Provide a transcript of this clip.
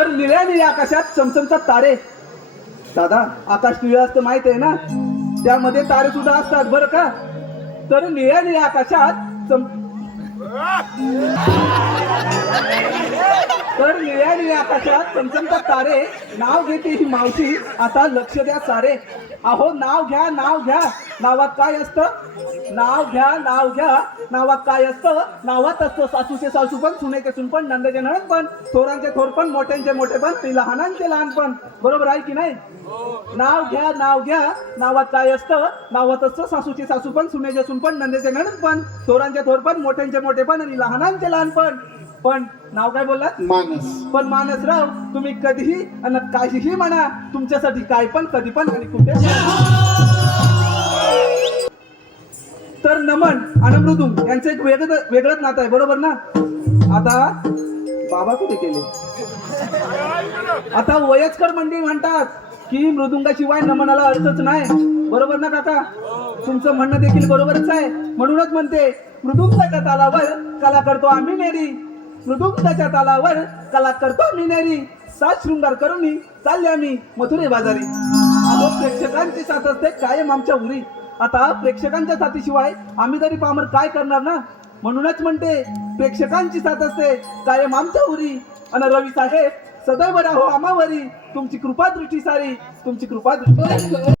तर निळ्या निळ्या आकाशात चमचमतात तारे. दादा, आकाश निळं असतं माहित आहे ना, त्यामध्ये तारे सुद्धा असतात बरं का. तर निळ्या निळ्या आकाशात तर निळ्या निळ्या आकाशात चमचमतात तारे. नाव घेते ही मावशी, आता लक्ष द्या सारे. अहो नाव घ्या, नाव घ्या, नावात काय असतं? नाव घ्या, नाव घ्या, नावात काय असतं? नावात असतं सासूचे सासू पण, सुनेचे सून पण, नंदाचे नणंद पण, थोरांचे थोर पण, मोठ्यांचे मोठे पण, लहानांचे लहान पण. बरोबर आहे की नाही? नाव घ्या, नाव घ्या, नावात काय असतं? नावात असतं सासूचे सासू पण, सुनेचे सून पण, नंदेचे नणंद पण, थोरांचे थोर पण, मोठ्यांचे मोठे पण आणि लहानांचे लहान पण. पण नाव काय बोललात? मानस. पण मानसराव, तुम्ही कधीही आणि काहीही म्हणा, तुमच्यासाठी काय पण, कधी पण आणि कुठे. तर नमन आणि मृदुंग यांचं एक वेगळंच नातं आहे, बरोबर ना. आता बाबा कुठे गेले? आता वयस्कर मंडळी म्हणतात की मृदुंगाशिवाय नमनाला अर्थच नाही, बरोबर ना काका? तुमचं म्हणणं देखील बरोबरच आहे. म्हणूनच म्हणते, मृदुंगाच्या तालावर कला करतो आम्ही नेरी, मृदुंगाच्या तालावर कला करतो आम्ही नेरी, सात शृंगार करून चालले आम्ही मथुरे बाजारी. अहो प्रेक्षकांची साथ असते कायम आमच्या उरी. आता प्रेक्षकांच्या साथीशिवाय आम्ही तरी पामर काय करणार ना. म्हणूनच म्हणते, प्रेक्षकांची साथ असते कायम आमच्या उरी. आणि रवी साहेब सदैव राहो आमावरी, तुमची कृपा दृष्टी सारी, तुमची कृपा दृष्टी.